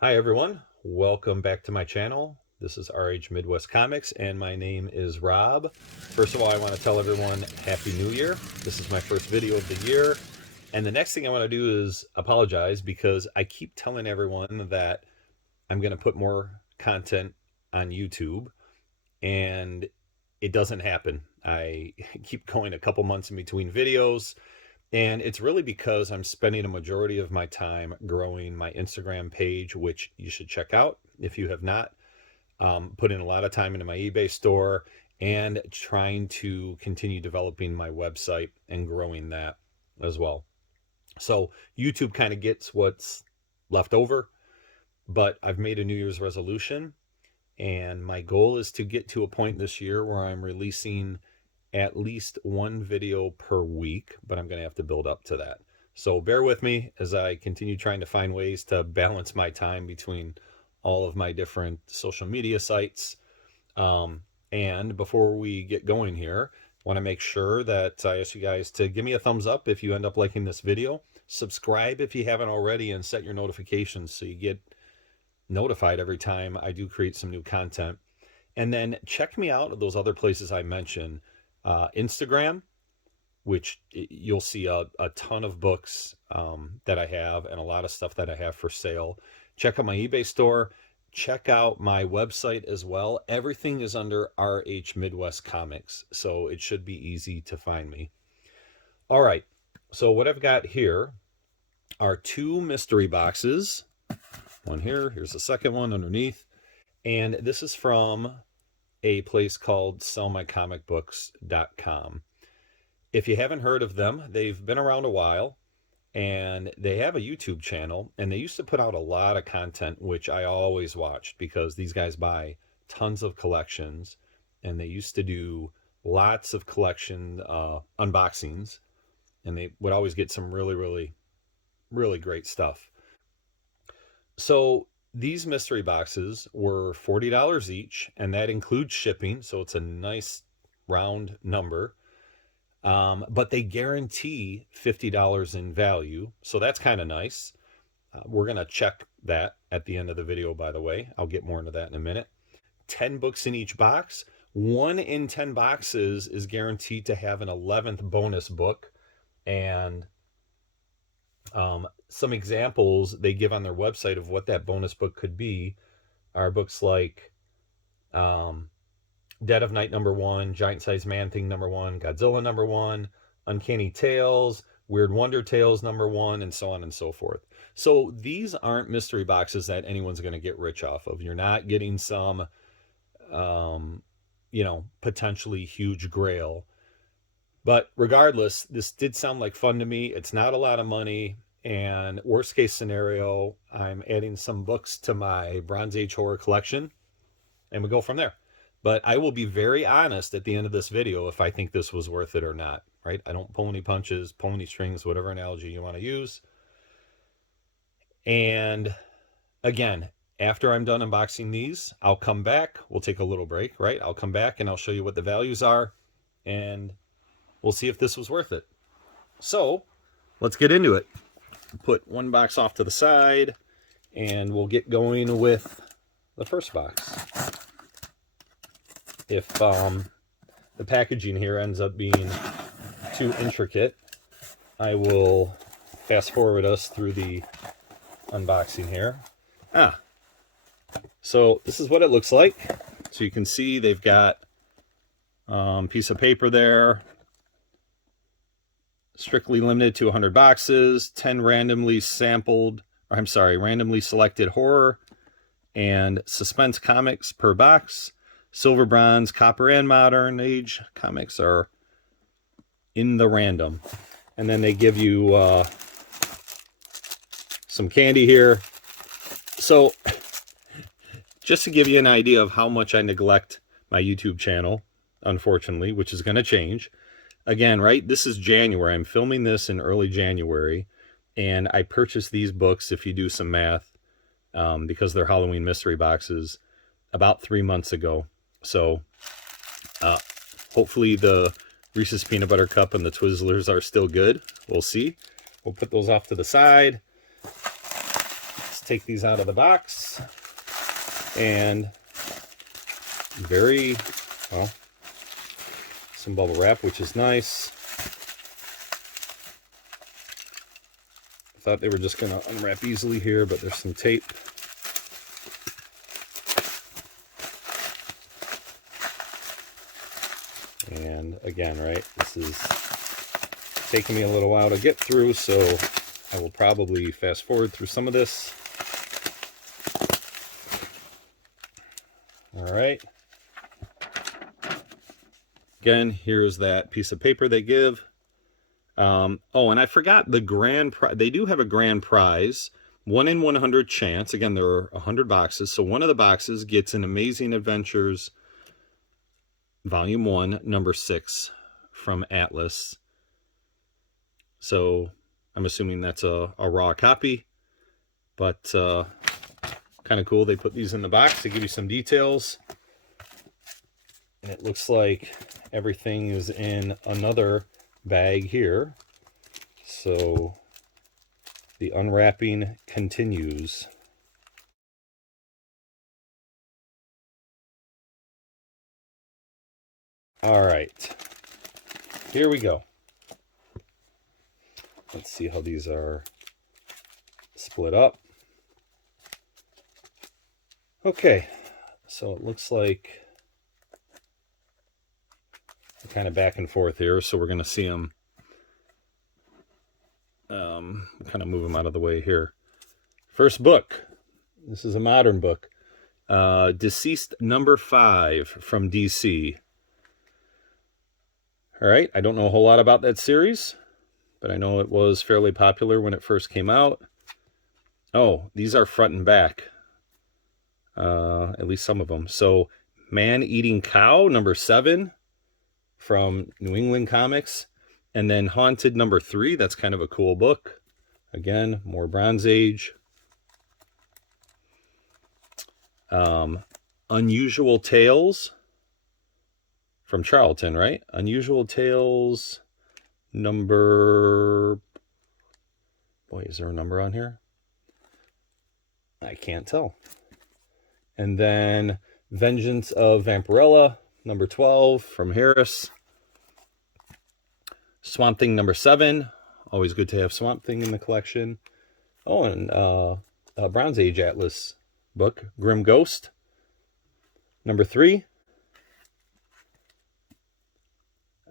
Hi everyone, welcome back to my channel. This is RH Midwest Comics and my name is Rob. First of all, I want to tell everyone Happy New Year. This is my first video of the year. And the next thing I want to do is apologize because I keep telling everyone that I'm going to put more content on YouTube and it doesn't happen. I keep going a couple months in between videos. And it's really because I'm spending a majority of my time growing my Instagram page, which you should check out if you have not. Put in a lot of time into my eBay store and trying to continue developing my website and growing that as well. So YouTube kind of gets what's left over, but I've made a New Year's resolution, and my goal is to get to a point this year where I'm releasing at least one video per week, but I'm going to have to build up to that. So bear with me as I continue trying to find ways to balance my time between all of my different social media sites. And before we get going here, I want to make sure that I ask you guys to give me a thumbs up if you end up liking this video. Subscribe if you haven't already, and set your notifications so you get notified every time I do create some new content. And then check me out at those other places I mentioned. Instagram, which you'll see a ton of books that I have and a lot of stuff that I have for sale. Check out my eBay store. Check out my website as well. Everything is under RH Midwest Comics, so it should be easy to find me. All right, so what I've got here are two mystery boxes. One here, here's the second one underneath. And this is from a place called sellmycomicbooks.com. If you haven't heard of them, they've been around a while, and they have a YouTube channel, and they used to put out a lot of content, which I always watched because these guys buy tons of collections, and they used to do lots of collection unboxings, and they would always get some really great stuff. So these mystery boxes were $40 each, and that includes shipping, so it's a nice round number. But they guarantee $50 in value, so that's kind of nice. We're going to check that at the end of the video, by the way. I'll get more into that in a minute. 10 books in each box. 1 in 10 boxes is guaranteed to have an 11th bonus book, and some examples they give on their website of what that bonus book could be are books like Dead of Night #1, Giant Sized Man Thing #1, Godzilla #1, Uncanny Tales, Weird Wonder Tales #1, and so on and so forth. So these aren't mystery boxes that anyone's going to get rich off of. You're not getting some, potentially huge grail. But regardless, this did sound like fun to me. It's not a lot of money. And worst case scenario, I'm adding some books to my Bronze Age horror collection, and we go from there. But I will be very honest at the end of this video if I think this was worth it or not, right? I don't pull any punches, pull any strings, whatever analogy you want to use. And again, after I'm done unboxing these, I'll come back. We'll take a little break, right? I'll come back and I'll show you what the values are, and we'll see if this was worth it. So let's get into it. Put one box off to the side, and we'll get going with the first box. If the packaging here ends up being too intricate, I will fast forward us through the unboxing here. So this is what it looks like. So you can see they've got a piece of paper there. Strictly limited to 100 boxes, 10 randomly selected horror and suspense comics per box. Silver, bronze, copper, and modern age comics are in the random. And then they give you some candy here. So just to give you an idea of how much I neglect my YouTube channel, unfortunately, which is going to change. Again, right, this is January. I'm filming this in early January, and I purchased these books, if you do some math, because they're Halloween mystery boxes, about 3 months ago. So hopefully the Reese's Peanut Butter Cup and the Twizzlers are still good. We'll see. We'll put those off to the side. Let's take these out of the box. And very, well, some bubble wrap, which is nice. I thought they were just going to unwrap easily here, but there's some tape. And again, right, this is taking me a little while to get through, so I will probably fast forward through some of this. All right. Again, here's that piece of paper they give. Oh, and I forgot the grand prize. They do have a grand prize, 1 in 100 chance. Again, there are 100 boxes. So one of the boxes gets an Amazing Adventures Volume 1, number 6 from Atlas. So I'm assuming that's a raw copy, but kind of cool. They put these in the box to give you some details. And it looks like everything is in another bag here. So the unwrapping continues. All right, here we go. Let's see how these are split up. Okay, so it looks like we're kind of back and forth here, so we're going to see them. Kind of move them out of the way here. First book. This is a modern book. Deceased number 5 from DC. All right, I don't know a whole lot about that series, but I know it was fairly popular when it first came out. Oh, these are front and back. At least some of them. So, Man-Eating Cow, number 7 from New England Comics. And then Haunted number 3. That's kind of a cool book. Again, more Bronze Age. Unusual Tales from Charlton, right? Unusual Tales number... Boy, is there a number on here? I can't tell. And then Vengeance of Vampirella, number 12 from Harris. Swamp Thing number 7. Always good to have Swamp Thing in the collection. Oh, and a Bronze Age Atlas book, Grim Ghost, number 3.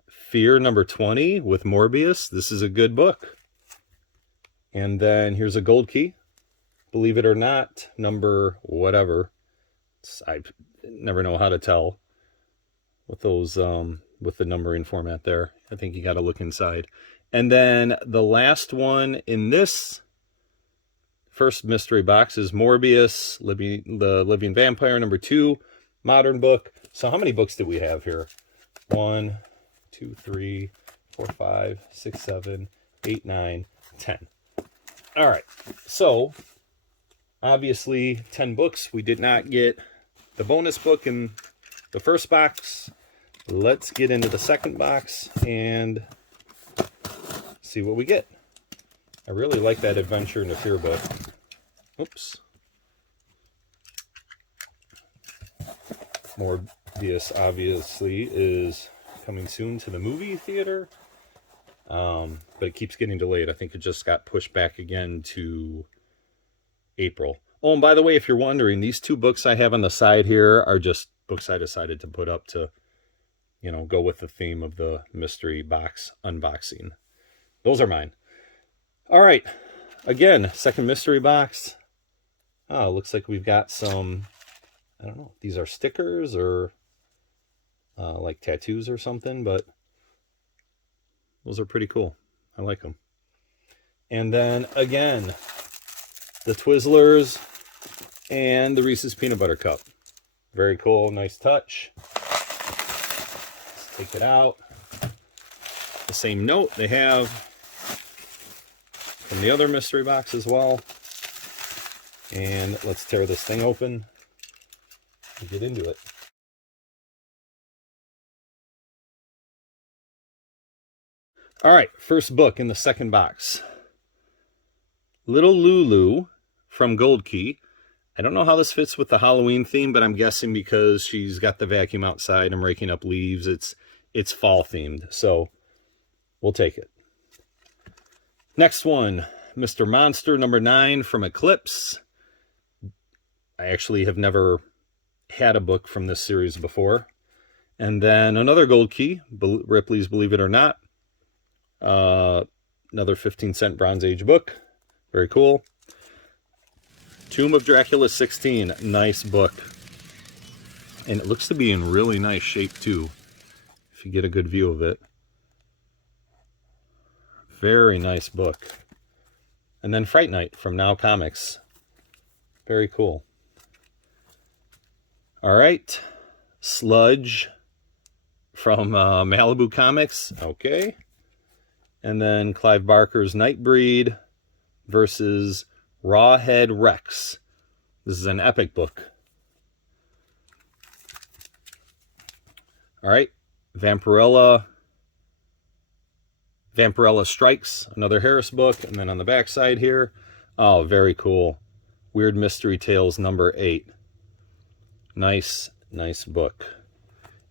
Fear number 20 with Morbius. This is a good book. And then here's a Gold Key. Believe it or not, number whatever. I never know how to tell with those with the numbering format there. I think you got to look inside. And then the last one in this first mystery box is Morbius, the Living Vampire, number 2, modern book. So how many books do we have here? 1, 2, 3, 4, 5, 6, 7, 8, 9, 10. All right. So obviously 10 books. We did not get the bonus book in the first box. Let's get into the second box and see what we get. I really like that Adventure in the Fear book. Oops. Morbius obviously is coming soon to the movie theater, but it keeps getting delayed. I think it just got pushed back again to April. Oh, and by the way, if you're wondering, these 2 books I have on the side here are just books I decided to put up to, you know, go with the theme of the mystery box unboxing. Those are mine. All right. Again, second mystery box. Oh, looks like we've got some, I don't know, these are stickers or like tattoos or something, but those are pretty cool. I like them. And then again, the Twizzlers and the Reese's Peanut Butter Cup. Very cool, nice touch. Let's take it out. The same note they have from the other mystery box as well. And let's tear this thing open and get into it. All right, first book in the second box. Little Lulu from Gold Key. I don't know how this fits with the Halloween theme, but I'm guessing because she's got the vacuum outside and raking up leaves, it's fall themed. So we'll take it. Next one, Mr. Monster number 9 from Eclipse. I actually have never had a book from this series before. And then another Gold Key, Ripley's Believe It or Not. Another 15-cent Bronze Age book. Very cool. Tomb of Dracula 16. Nice book. And it looks to be in really nice shape too, if you get a good view of it. Very nice book. And then Fright Night from Now Comics. Very cool. All right. Sludge from Malibu Comics. Okay. And then Clive Barker's Nightbreed versus Rawhead Rex. This is an epic book. All right. Vampirella Strikes, another Harris book. And then on the back side here, oh, very cool. Weird Mystery Tales number 8. Nice book.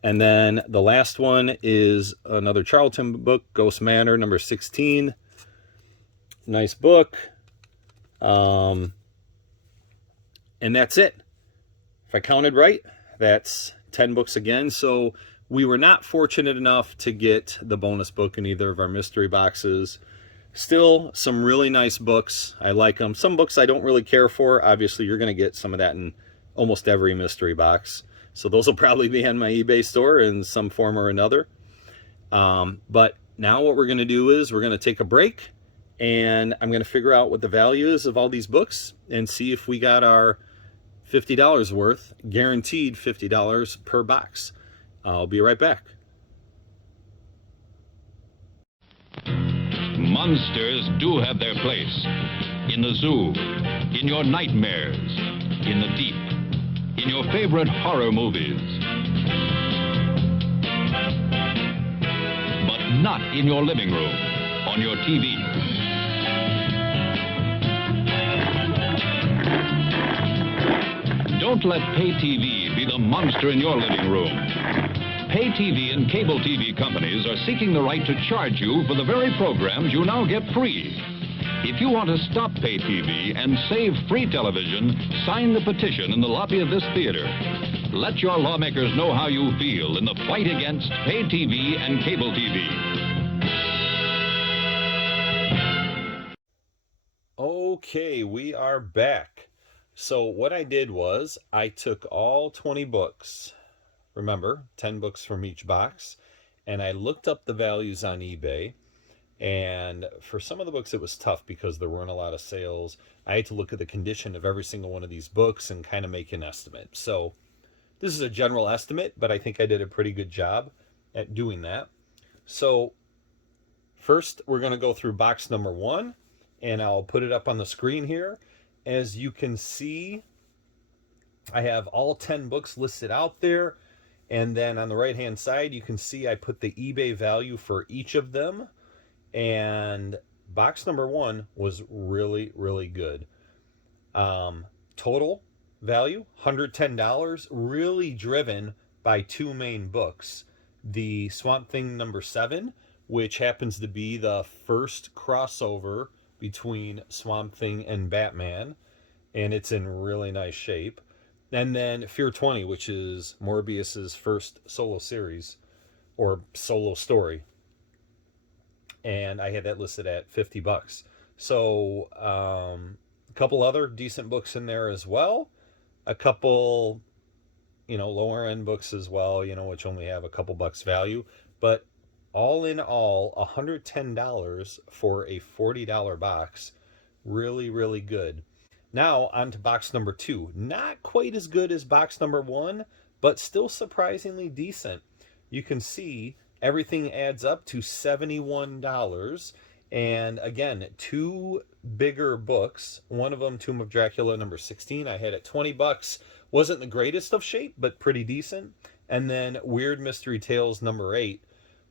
And then the last one is another Charlton book, Ghost Manor number 16. Nice book. And that's it. If I counted right, that's 10 books again. So we were not fortunate enough to get the bonus book in either of our mystery boxes. Still, some really nice books. I like them. Some books I don't really care for. Obviously, you're going to get some of that in almost every mystery box. So those will probably be on my eBay store in some form or another. But now what we're going to do is we're going to take a break. And I'm going to figure out what the value is of all these books and see if we got our $50 worth, guaranteed $50 per box. I'll be right back. Monsters do have their place. In the zoo, in your nightmares, in the deep, in your favorite horror movies. But not in your living room, on your TV. Don't let pay TV be the monster in your living room. Pay TV and cable TV companies are seeking the right to charge you for the very programs you now get free. If you want to stop pay TV and save free television, sign the petition in the lobby of this theater. Let your lawmakers know how you feel in the fight against pay TV and cable TV. Okay, we are back. So what I did was I took all 20 books, remember, 10 books from each box, and I looked up the values on eBay. And for some of the books, it was tough because there weren't a lot of sales. I had to look at the condition of every single one of these books and kind of make an estimate. So this is a general estimate, but I think I did a pretty good job at doing that. So first, we're going to go through box number 1, and I'll put it up on the screen here. As you can see, I have all 10 books listed out there. And then on the right-hand side, you can see I put the eBay value for each of them. And box number 1 was really, really good. Total value, $110, really driven by 2 main books. The Swamp Thing number 7, which happens to be the first crossover between Swamp Thing and Batman, and it's in really nice shape. And then Fear 20, which is Morbius's first solo series or solo story. And I had that listed at $50. So a couple other decent books in there as well. A couple, lower end books as well, which only have a couple bucks value. But all in all, $110 for a $40 box. Really, really good. Now on to box number 2. Not quite as good as box number 1, but still surprisingly decent. You can see everything adds up to $71. And again, 2 bigger books. One of them, Tomb of Dracula number 16, I had at $20. Wasn't the greatest of shape, but pretty decent. And then Weird Mystery Tales number 8,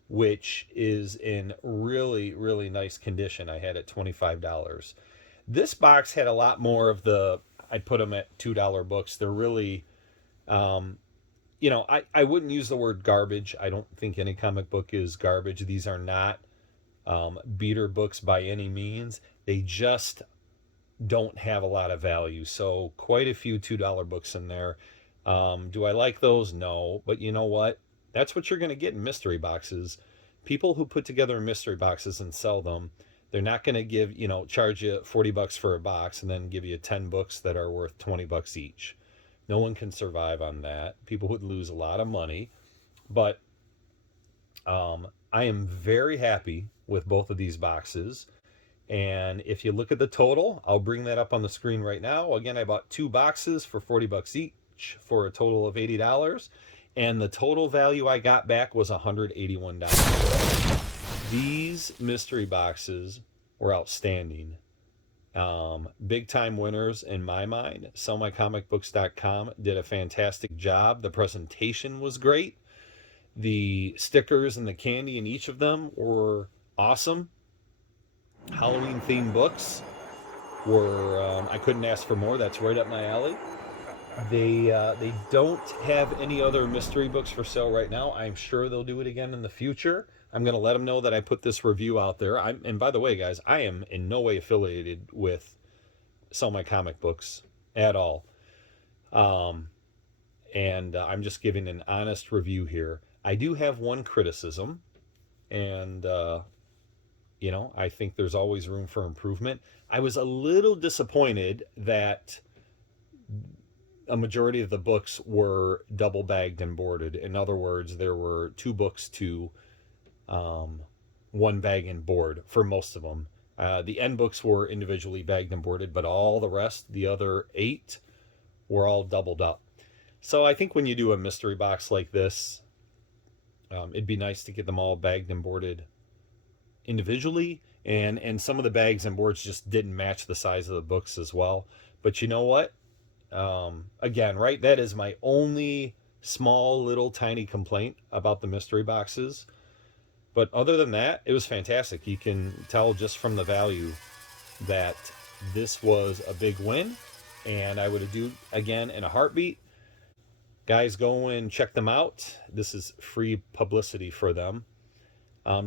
which is in really, really nice condition. I had at $25. This box had a lot more of the, I'd put them at $2 books. They're really, um, I wouldn't use the word garbage. I don't think any comic book is garbage. These are not beater books by any means. They just don't have a lot of value. So quite a few $2 books in there. Do I like those? No. But you know what? That's what you're going to get in mystery boxes. People who put together mystery boxes and sell them, they're not going to charge you $40 for a box and then give you 10 books that are worth $20 each. No one can survive on that. People would lose a lot of money. But I am very happy with both of these boxes. And if you look at the total, I'll bring that up on the screen right now. Again, I bought 2 boxes for $40 each for a total of $80. And the total value I got back was $181. These mystery boxes were outstanding. Big time winners in my mind. SellMyComicBooks.com did a fantastic job. The presentation was great. The stickers and the candy in each of them were awesome. Halloween themed books were, I couldn't ask for more. That's right up my alley. They don't have any other mystery books for sale right now. I'm sure they'll do it again in the future. I'm going to let them know that I put this review out there. And by the way, guys, I am in no way affiliated with Sell My Comic Books at all. And I'm just giving an honest review here. I do have one criticism, and I think there's always room for improvement. I was a little disappointed that a majority of the books were double bagged and boarded. In other words, there were 2 books to 1 bag and board for most of them. The end books were individually bagged and boarded, but all the rest, the other 8, were all doubled up. So I think when you do a mystery box like this, it'd be nice to get them all bagged and boarded individually, and some of the bags and boards just didn't match the size of the books as well. But you know what? Again, right, that is my only small little tiny complaint about the mystery boxes. But other than that, it was fantastic. You can tell just from the value that this was a big win, and I would do again in a heartbeat. Guys, go and check them out. This is free publicity for them.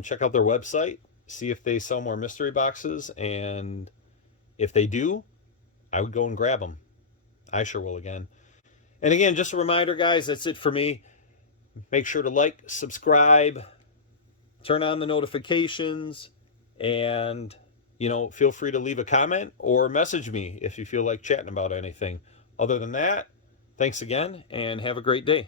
Check out their website, see if they sell more mystery boxes, and if they do, I would go and grab them. I sure will again. And again, just a reminder, guys, that's it for me. Make sure to like, subscribe, turn on the notifications, and, feel free to leave a comment or message me if you feel like chatting about anything. Other than that, thanks again, and have a great day.